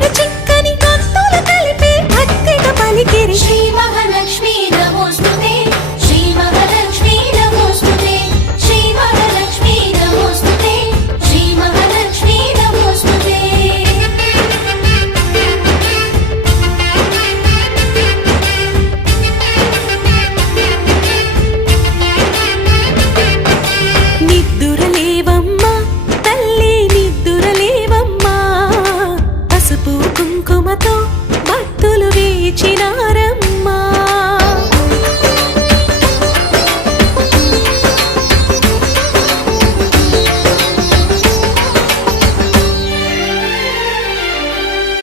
కన్నులను చిక్కని కత్తులు కలిపి భక్తిగా పలికిరి శ్రీ మహాలక్ష్మీ నమోస్తుతే శ్రీ మహాలక్ష్మీ నమోస్తుతే శ్రీ మహాలక్ష్మీ నమోస్తుతే శ్రీ మహాలక్ష్మీ నమోస్తుతే నిద్దురలేవమ్మా తల్లి నిద్దురలేవమ్మా పసుపు కుంకుమతో భక్తులు వేచినారు